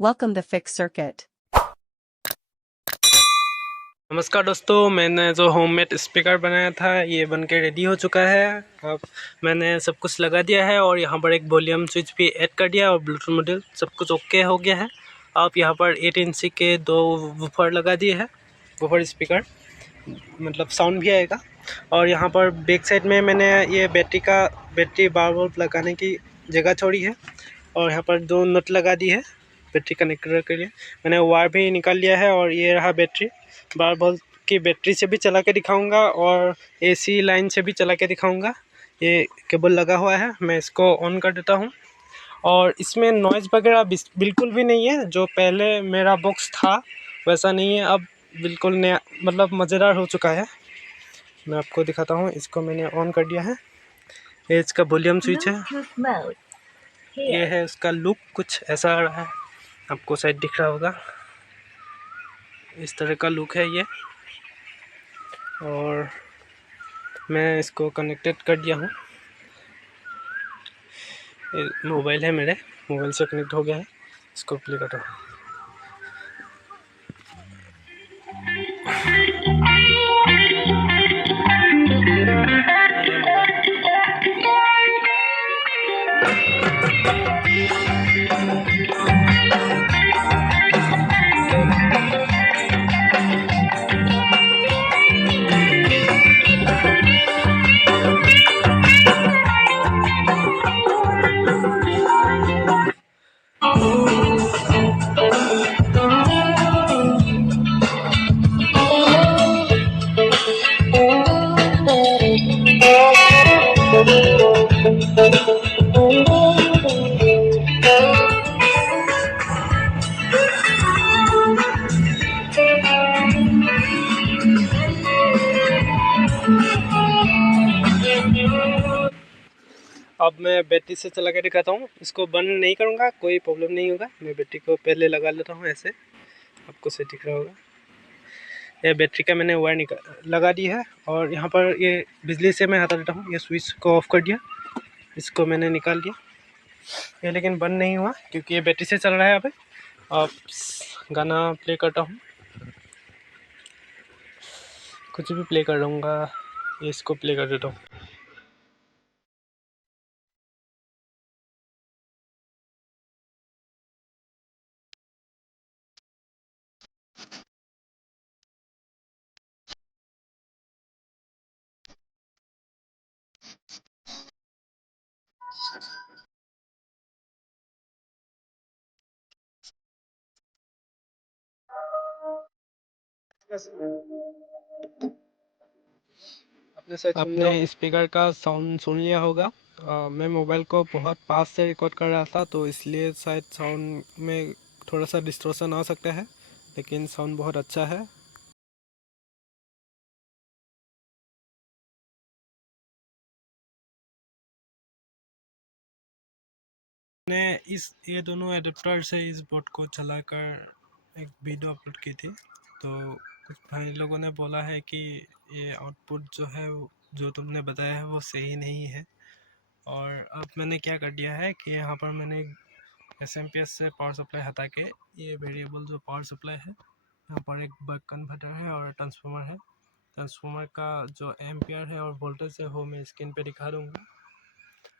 Welcome to Fix Circuit. नमस्कार दोस्तों, मैंने जो होममेड स्पीकर बनाया था ये बनके रेडी हो चुका है। अब मैंने सब कुछ लगा दिया है और यहाँ पर एक वॉल्यूम स्विच भी ऐड कर दिया और ब्लूटूथ मॉड्यूल सब कुछ ओके हो गया है। आप यहाँ पर 8 इंच के 2 वूफर लगा दिए हैं, वूफर स्पीकर मतलब साउंड भी आएगा। और यहाँ पर बैक साइड में मैंने ये बैटरी बार बल्ब लगाने की जगह छोड़ी है और यहाँ पर 2 नट लगा दी है बैटरी कनेक्टर के लिए। मैंने वायर भी निकाल लिया है और ये रहा बैटरी। बार बल्ब की बैटरी से भी चला के दिखाऊंगा और एसी लाइन से भी चला के दिखाऊंगा। ये केबल लगा हुआ है, मैं इसको ऑन कर देता हूँ। और इसमें नॉइज़ वगैरह बिल्कुल भी नहीं है, जो पहले मेरा बॉक्स था वैसा नहीं है, अब बिल्कुल नया मतलब मज़ेदार हो चुका है। मैं आपको दिखाता हूँ, इसको मैंने ऑन कर दिया है। ये इसका वॉल्यूम स्विच है, ये है उसका लुक, कुछ ऐसा आ रहा है, आपको शायद दिख रहा होगा। इस तरह का लुक है ये। और मैं इसको कनेक्टेड कर दिया हूँ, मोबाइल है मेरे, मोबाइल से कनेक्ट हो गया है। इसको प्ले करता हूँ। अब मैं बैटरी से चला के दिखाता हूँ, इसको बंद नहीं करूँगा, कोई प्रॉब्लम नहीं होगा। मैं बैटरी को पहले लगा लेता हूँ ऐसे, आपको से दिख रहा होगा। ये बैटरी का मैंने वायर लगा दी है और यहाँ पर ये बिजली से मैं हटा देता हूँ। ये स्विच को ऑफ कर दिया, इसको मैंने निकाल दिया। ये लेकिन बंद नहीं हुआ क्योंकि ये बैटरी से चल रहा है। अब गाना प्ले करता हूँ, कुछ भी प्ले कर दूँगा। इसको प्ले कर देता हूँ। आपने स्पीकर का साउंड सुन लिया होगा। मैं मोबाइल को बहुत पास से रिकॉर्ड कर रहा था तो इसलिए शायद साउंड में थोड़ा सा डिस्टॉर्शन आ सकता है, लेकिन साउंड बहुत अच्छा है। मैंने ये दोनों एडेप्टर से इस बोर्ड को चलाकर एक वीडियो अपलोड की थी, तो कुछ भाई लोगों ने बोला है कि ये आउटपुट जो है जो तुमने बताया है वो सही नहीं है। और अब मैंने क्या कर दिया है कि यहाँ पर मैंने एसएमपीएस से पावर सप्लाई हटा के ये वेरिएबल जो पावर सप्लाई है, यहाँ पर एक बक कन्वर्टर है और ट्रांसफार्मर है। ट्रांसफार्मर का जो एम्पियर है और वोल्टेज है वो मैं स्क्रीन पे दिखा दूँगा,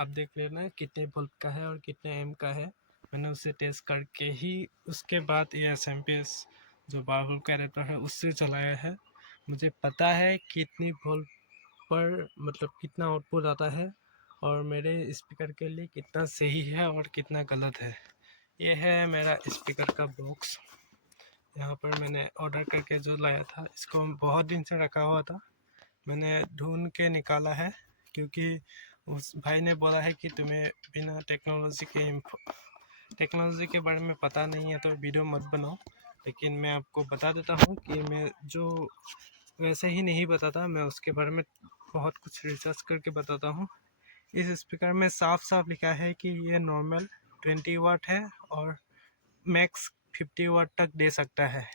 आप देख लेना कितने वोल्ट का है और कितने एम का है। मैंने उसे टेस्ट करके ही उसके बाद ये एसएमपीएस जो 12 वोल्ट का एडेप्टर है उससे चलाया है। मुझे पता है कितनी वोल्ट पर मतलब कितना आउटपुट आता है और मेरे स्पीकर के लिए कितना सही है और कितना गलत है। ये है मेरा स्पीकर का बॉक्स। यहाँ पर मैंने ऑर्डर करके जो लाया था, इसको बहुत दिन से रखा हुआ था, मैंने ढूंढ के निकाला है क्योंकि उस भाई ने बोला है कि तुम्हें बिना टेक्नोलॉजी के बारे में पता नहीं है तो वीडियो मत बनाओ। लेकिन मैं आपको बता देता हूँ कि मैं जो वैसे ही नहीं बताता, मैं उसके बारे में बहुत कुछ रिसर्च करके बताता हूँ। इस स्पीकर में साफ साफ लिखा है कि ये नॉर्मल 20 वाट है और मैक्स 50 वाट तक दे सकता है।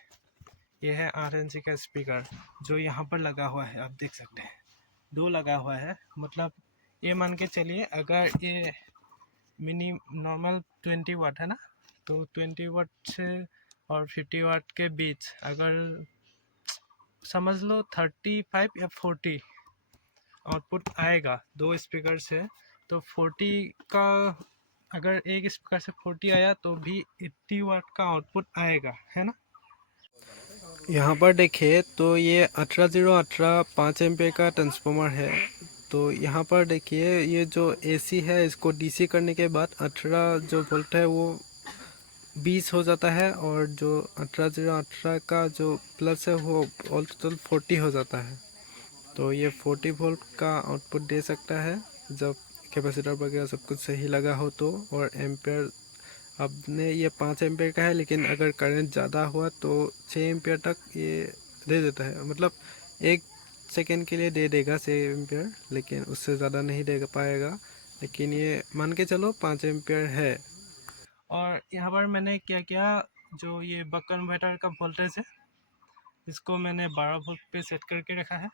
ये है RNC का स्पीकर जो यहाँ पर लगा हुआ है, आप देख सकते हैं 2 लगा हुआ है। मतलब ये मान के चलिए अगर ये मिनी नॉर्मल 20 वाट है ना, तो 20 वाट से और 50 वाट के बीच, अगर समझ लो 35 या 40 आउटपुट आएगा दो स्पीकर से, तो 40 का, अगर एक स्पीकर से 40 आया तो भी 80 वाट का आउटपुट आएगा, है ना। यहाँ पर देखिए तो ये 18018 5 एम्पीयर का ट्रांसफार्मर है। तो यहाँ पर देखिए ये जो एसी है इसको डीसी करने के बाद 18 जो वोल्ट है वो 20 हो जाता है, और जो 18018 का जो प्लस है वो ऑल टोटल 40 हो जाता है। तो ये 40 वोल्ट का आउटपुट दे सकता है जब कैपेसिटर वगैरह सब कुछ सही लगा हो तो। और एम्पेयर अपने ये 5 एम्पेयर का है, लेकिन अगर करंट ज़्यादा हुआ तो 6 एम्पेयर तक ये दे देता है, मतलब 1 सेकेंड के लिए दे देगा 6 एम्पेयर, लेकिन उससे ज़्यादा नहीं दे पाएगा। लेकिन ये मान के चलो 5 एम्पेयर है। और यहाँ पर मैंने क्या किया, जो ये बक कन्वर्टर का वोल्टेज है इसको मैंने 12 वोल्ट पे सेट करके रखा है,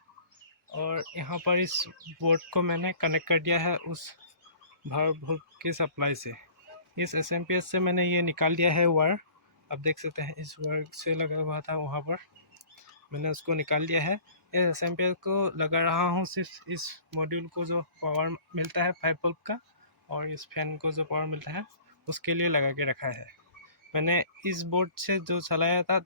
और यहाँ पर इस बोर्ड को मैंने कनेक्ट कर दिया है उस 12 वोल्ट की सप्लाई से। इस एसएमपीएस से मैंने ये निकाल दिया है वायर, आप देख सकते हैं इस वायर से लगा हुआ था वहाँ पर, मैंने उसको निकाल दिया है। इस एसएमपीएस को लगा रहा हूँ सिर्फ इस मॉड्यूल को जो पावर मिलता है 5 वोल्ट का, और इस फैन को जो पावर मिलता है उसके लिए लगा के रखा है। मैंने इस बोर्ड से जो चलाया था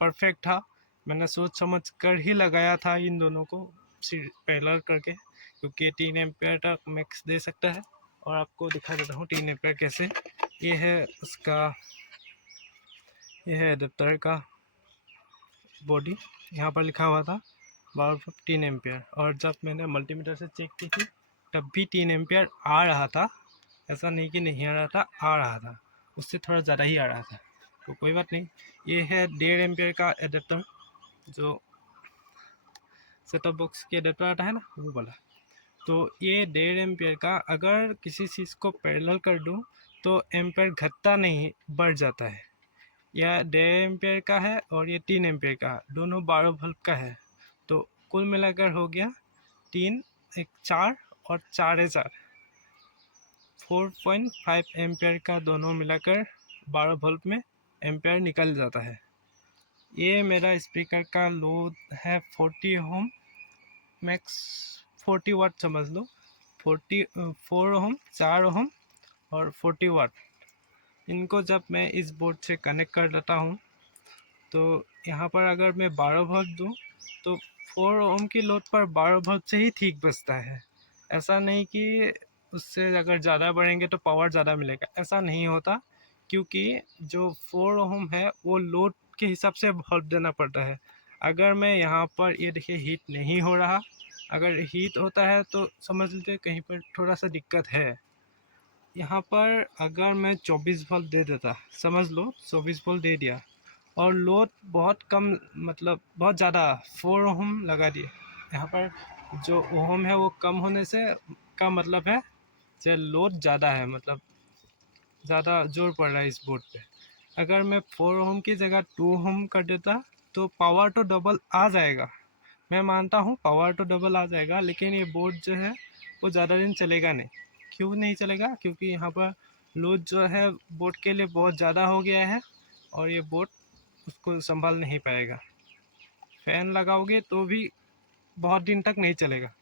परफेक्ट था, मैंने सोच समझ कर ही लगाया था इन दोनों को पैरेलल करके, क्योंकि 3 एम्पेयर तक मैक्स दे सकता है। और आपको दिखा देता हूँ 3 एम्पेयर कैसे। ये है उसका, ये है एडेप्टर का बॉडी, यहाँ पर लिखा हुआ था 3 एम्पेयर, और जब मैंने मल्टीमीटर से चेक की थी तब भी 3 एम्पेयर आ रहा था, ऐसा नहीं कि नहीं आ रहा था, आ रहा था, उससे थोड़ा ज़्यादा ही आ रहा था। तो कोई बात नहीं। ये है 1.5 एम्पेयर का एडेप्टर, जो सेटअप बॉक्स के एडेप्टर आता है ना वो वाला। तो ये 1.5 एम्पेयर का अगर किसी चीज़ को पैरेलल कर दूँ तो एम्पेयर घटता नहीं, बढ़ जाता है। यह 1.5 एम्पेयर का है और ये 3 एम्पेयर का, दोनों 12 वोल्ट का है। तो कुल मिलाकर हो गया 3 1 4 और 4 4 4.5 एम्पेयर का, दोनों मिलाकर 12 वोल्ट में एम्पेयर निकल जाता है। ये मेरा स्पीकर का लोड है 40 ओम, मैक्स 40 वाट समझ लो, 4 ओम, 4 ओम और 40 वाट। इनको जब मैं इस बोर्ड से कनेक्ट कर देता हूँ तो यहाँ पर अगर मैं 12 वोल्ट दूँ तो 4 ओम की लोड पर 12 वोल्ट से ही ठीक बचता है। ऐसा नहीं कि उससे अगर ज़्यादा बढ़ेंगे तो पावर ज़्यादा मिलेगा, ऐसा नहीं होता, क्योंकि जो 4 ओम है वो लोड के हिसाब से वोल्ट देना पड़ता है। अगर मैं यहाँ पर ये देखिए हीट नहीं हो रहा, अगर हीट होता है तो समझ लीजिए कहीं पर थोड़ा सा दिक्कत है। यहाँ पर अगर मैं 24 वोल्ट दे देता, समझ लो 24 वोल्ट दे दिया, और लोड बहुत कम, मतलब बहुत ज़्यादा 4 ओम लगा दिए, यहाँ पर जो ओम है वो कम होने से का मतलब है जो लोड ज़्यादा है, मतलब ज़्यादा जोर पड़ रहा है इस बोर्ड पे। अगर मैं 4 ओम की जगह 2 ओम कर देता तो पावर तो डबल आ जाएगा, मैं मानता हूँ पावर तो डबल आ जाएगा, लेकिन ये बोर्ड जो है वो ज़्यादा दिन चलेगा नहीं। क्यों नहीं चलेगा? क्योंकि यहाँ पर लोड जो है बोर्ड के लिए बहुत ज़्यादा हो गया है, और ये बोर्ड उसको संभाल नहीं पाएगा। फ़ैन लगाओगे तो भी बहुत दिन तक नहीं चलेगा।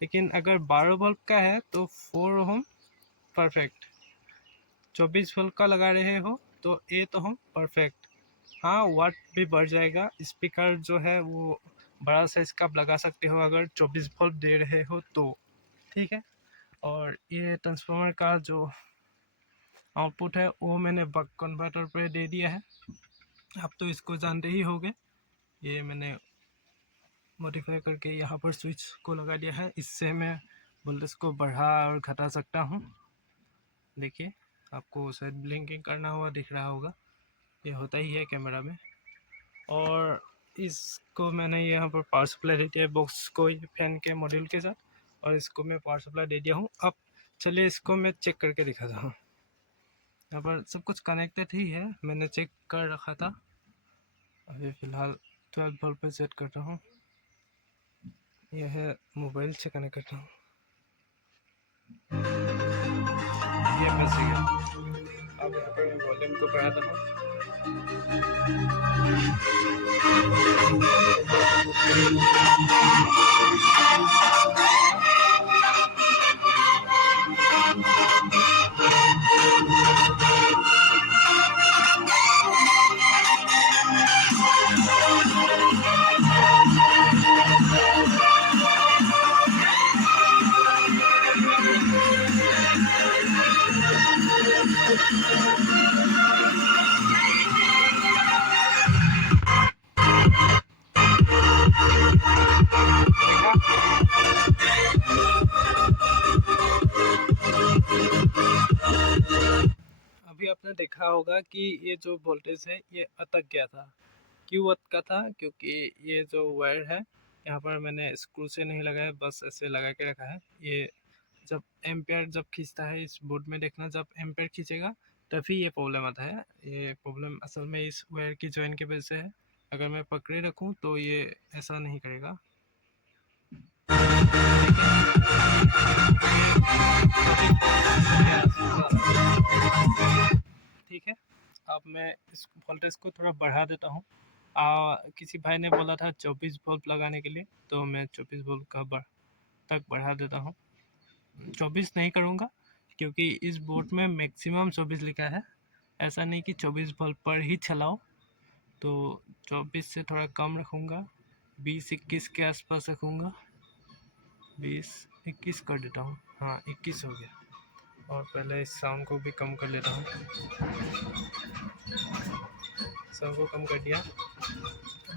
लेकिन अगर 12 वोल्ट का है तो 4 ओम परफेक्ट, 24 वोल्ट का लगा रहे हो तो 8 ओम परफेक्ट। हाँ, वाट भी बढ़ जाएगा, स्पीकर जो है वो बड़ा साइज का आप लगा सकते हो अगर 24 वोल्ट दे रहे हो तो, ठीक है। और ये ट्रांसफार्मर का जो आउटपुट है वो मैंने बक कन्वर्टर पे दे दिया है, आप तो इसको जानते ही होंगे। ये मैंने मॉडिफाई करके यहाँ पर स्विच को लगा दिया है, इससे मैं वोल्टेज को बढ़ा और घटा सकता हूँ। देखिए आपको शायद ब्लिंकिंग करना हुआ दिख रहा होगा, ये होता ही है कैमरा में। और इसको मैंने यहाँ पर पावर सप्लाई दे दिया है बॉक्स को, ये फैन के मॉड्यूल के साथ, और इसको मैं पावर सप्लाई दे दिया हूँ। अब चलिए इसको मैं चेक करके दिखाता हूँ। यहाँ पर सब कुछ कनेक्टेड ही है, मैंने चेक कर रखा था। अभी फ़िलहाल 12 वोल्ट पे सेट करता हूँ, यह है मोबाइल से कनेक्ट करता हूँ, ये बस गया। अब यहाँ पर मैं वॉल्यूम को बढ़ाता हूँ। अभी आपने देखा होगा कि ये जो वोल्टेज है ये अटक गया था। क्यों अटका था? क्योंकि ये जो वायर है यहाँ पर मैंने स्क्रू से नहीं लगाया, बस ऐसे लगा के रखा है। ये जब एम्पेयर जब खींचता है इस बोर्ड में, देखना जब एम्पेयर खींचेगा तभी ये प्रॉब्लम आता है। ये प्रॉब्लम असल में इस वायर की जॉइन की वजह से है। अगर मैं पकड़े रखूँ तो ये ऐसा नहीं करेगा। ठीक है, अब मैं इस वोल्टेज को थोड़ा बढ़ा देता हूँ। किसी भाई ने बोला था 24 वोल्ट लगाने के लिए, तो मैं 24 वोल्ट का तक बढ़ा देता हूँ। 24 नहीं करूँगा क्योंकि इस बोर्ड में मैक्सिमम 24 लिखा है। ऐसा नहीं कि 24 वोल्ट पर ही चलाओ, तो 24 से थोड़ा कम रखूँगा, 20-21 के आसपास रखूँगा। 20-21 कर देता हूँ। हाँ, 21 हो गया। और पहले इस साउंड को भी कम कर लेता हूँ। साउंड को कम कर दिया।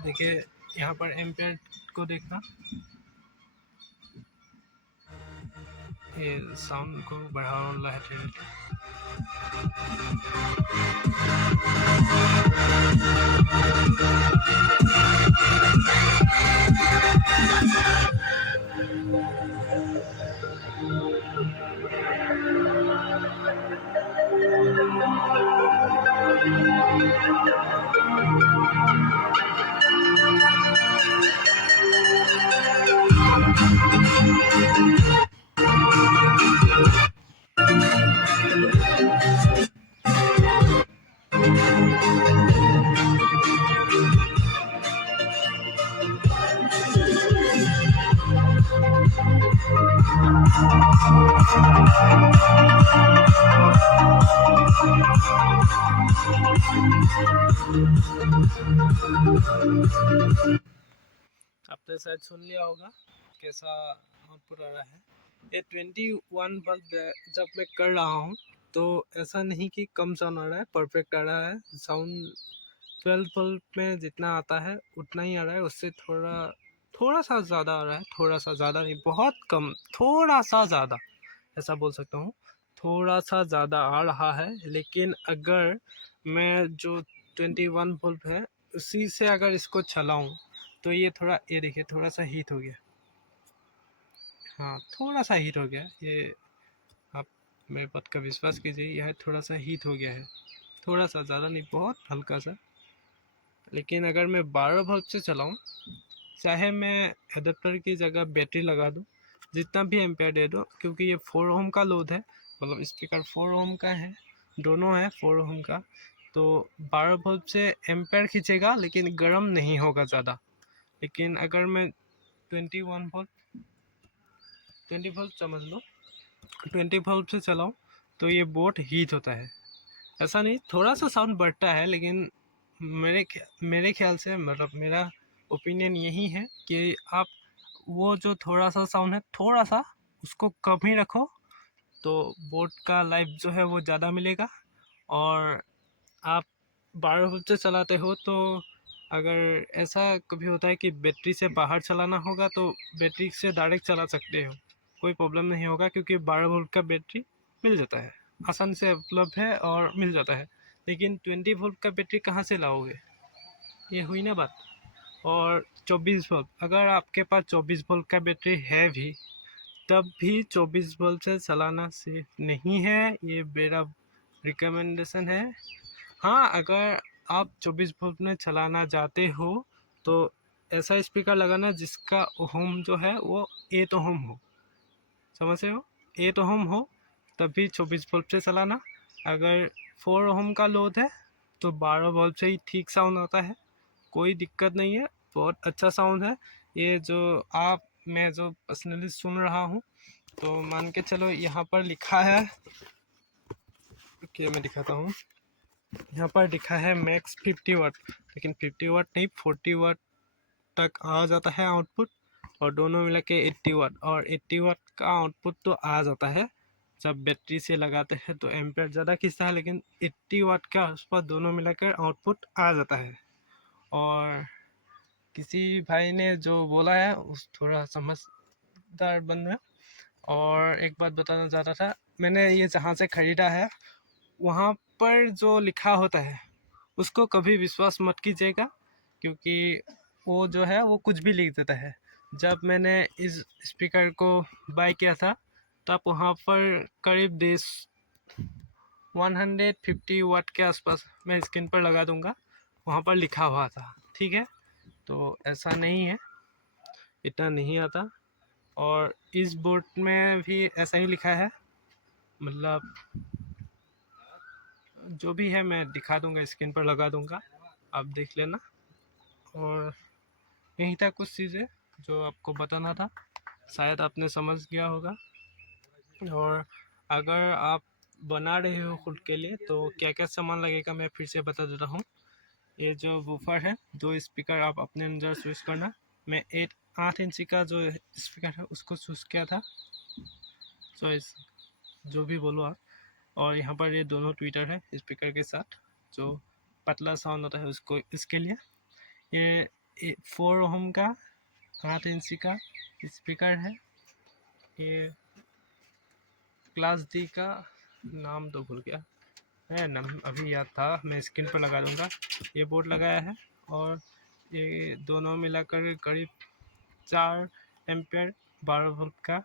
देखिए यहाँ पर एम्पेयर को देखना, ये साउंड को बढ़ा वाला है धीरे आपने शायद सुन लिया होगा कैसा आउटपुट आ रहा है। ये 21 वोल्ट जब मैं कर रहा हूँ तो ऐसा नहीं कि कम साउंड आ रहा है, परफेक्ट आ रहा है साउंड। 12 वोल्ट में जितना आता है उतना ही आ रहा है, उससे थोड़ा सा ज़्यादा आ रहा है। थोड़ा सा ज़्यादा नहीं, बहुत कम, थोड़ा सा ज़्यादा ऐसा बोल सकता हूँ। थोड़ा सा ज़्यादा आ रहा है। लेकिन अगर मैं जो 21 वोल्ट है उसी से अगर इसको चलाऊँ तो ये देखिए थोड़ा सा हीट हो गया। हाँ, थोड़ा सा हीट हो गया। ये आप मेरे बात का विश्वास कीजिए, यह थोड़ा सा हीट हो गया है। थोड़ा सा, ज़्यादा नहीं, बहुत हल्का सा। लेकिन अगर मैं 12 वोल्ट से चलाऊँ, चाहे मैं एडाप्टर की जगह बैटरी लगा दूँ, जितना भी एम्पेयर दे दो, क्योंकि ये 4 ओम का लोड है, मतलब स्पीकर 4 ओम का है, दोनों है 4 ओम का, तो 12 वोल्ट से एम्पेयर खींचेगा लेकिन गर्म नहीं होगा ज़्यादा। लेकिन अगर मैं 21 वोल्ट 20 वोल्ट समझ लो, 20 वोल्ट से चलाऊँ तो ये बोर्ड हीट होता है। ऐसा नहीं, थोड़ा सा साउंड बढ़ता है, लेकिन मेरे ख्याल से, मतलब मेरा ओपिनियन यही है कि आप वो जो थोड़ा सा साउंड है, थोड़ा सा उसको कम ही रखो, तो बोर्ड का लाइफ जो है वो ज़्यादा मिलेगा। और आप 12 वोल्ट से चलाते हो तो अगर ऐसा कभी होता है कि बैटरी से बाहर चलाना होगा तो बैटरी से डायरेक्ट चला सकते हो, कोई प्रॉब्लम नहीं होगा, क्योंकि 12 वोल्ट का बैटरी मिल जाता है, आसान से उपलब्ध है और मिल जाता है। लेकिन 20 वोल्ट का बैटरी कहाँ से लाओगे? ये हुई ना बात। और 24 वोल्ट, अगर आपके पास 24 वोल्ट का बैटरी है भी, तब भी 24 वोल्ट से चलाना सेफ नहीं है, ये मेरा रिकमेंडेशन है। हाँ, अगर आप 24 वोल्ट में चलाना चाहते हो तो ऐसा स्पीकर लगाना जिसका ओम जो है वो 8 ओम हो, समझ रहे हो? 8 ओम हो तभी 24 वोल्ट से चलाना। अगर 4 ओम का लोड है, तो 12 वोल्ट से ही ठीक साउंड आता है, कोई दिक्कत नहीं है, बहुत अच्छा साउंड है। ये जो मैं जो पर्सनली सुन रहा हूँ, तो मान के चलो यहाँ पर लिखा है कि मैं दिखाता हूँ, यहाँ पर लिखा है मैक्स 50 वाट, लेकिन 50 वाट नहीं 40 वाट तक आ जाता है आउटपुट, और दोनों मिला के 80 वाट, और 80 वाट का आउटपुट तो आ जाता है। जब बैटरी से लगाते हैं तो एम्पेयर ज़्यादा खींचता है, लेकिन 80 वाट के आसपास दोनों मिलाकर आउटपुट आ जाता है। और किसी भाई ने जो बोला है उस थोड़ा समझदार बन रहा। और एक बात बताना चाहता था, मैंने ये जहाँ से ख़रीदा है वहाँ पर जो लिखा होता है उसको कभी विश्वास मत कीजिएगा, क्योंकि वो जो है वो कुछ भी लिख देता है। जब मैंने इस स्पीकर को बाय किया था तब वहाँ पर करीब 150 वाट के आसपास, मैं स्क्रीन पर लगा दूंगा, वहाँ पर लिखा हुआ था। ठीक है, तो ऐसा नहीं है, इतना नहीं आता। और इस बोर्ड में भी ऐसा ही लिखा है, मतलब जो भी है मैं दिखा दूंगा, स्क्रीन पर लगा दूंगा, आप देख लेना। और यही था कुछ चीज़ें जो आपको बताना था, शायद आपने समझ गया होगा। और अगर आप बना रहे हो खुद के लिए तो क्या क्या सामान लगेगा मैं फिर से बता देता हूँ। ये जो वूफर है, 2 स्पीकर आप अपने अंदर स्विच करना। मैं 8 इंची का जो स्पीकर है उसको चूज़ किया था, चॉइस जो भी बोलो आप। और यहाँ पर ये दोनों ट्विटर है स्पीकर के साथ, जो पतला साउंड होता है उसको, इसके लिए ये 4 ओम का 8 इंची का स्पीकर है। ये क्लास डी का नाम तो भूल गया है, नाम अभी याद था, मैं स्क्रीन पर लगा दूंगा। ये बोर्ड लगाया है, और ये दोनों मिलाकर करीब 4 एम्पियर 12 वोल्ट का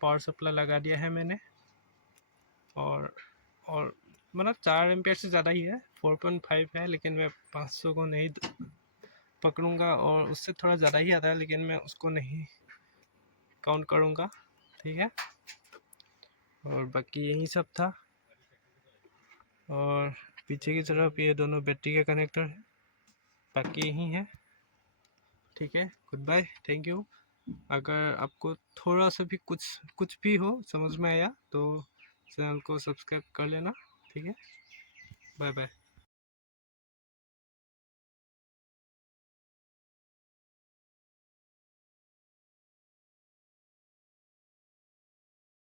पावर सप्लाई लगा दिया है मैंने। और मतलब 4 एम्पियर से ज़्यादा ही है, 4.5 है, लेकिन मैं 500 को नहीं पकड़ूंगा, और उससे थोड़ा ज़्यादा ही आता है लेकिन मैं उसको नहीं काउंट करूंगा। ठीक है, और बाकी यही सब था। और पीछे की तरफ ये दोनों बैटरी का कनेक्टर है, बाकी यही है। ठीक है, गुड बाय, थैंक यू। अगर आपको थोड़ा सा भी कुछ भी हो समझ में आया तो चैनल को सब्सक्राइब कर लेना। ठीक है, बाय बाय।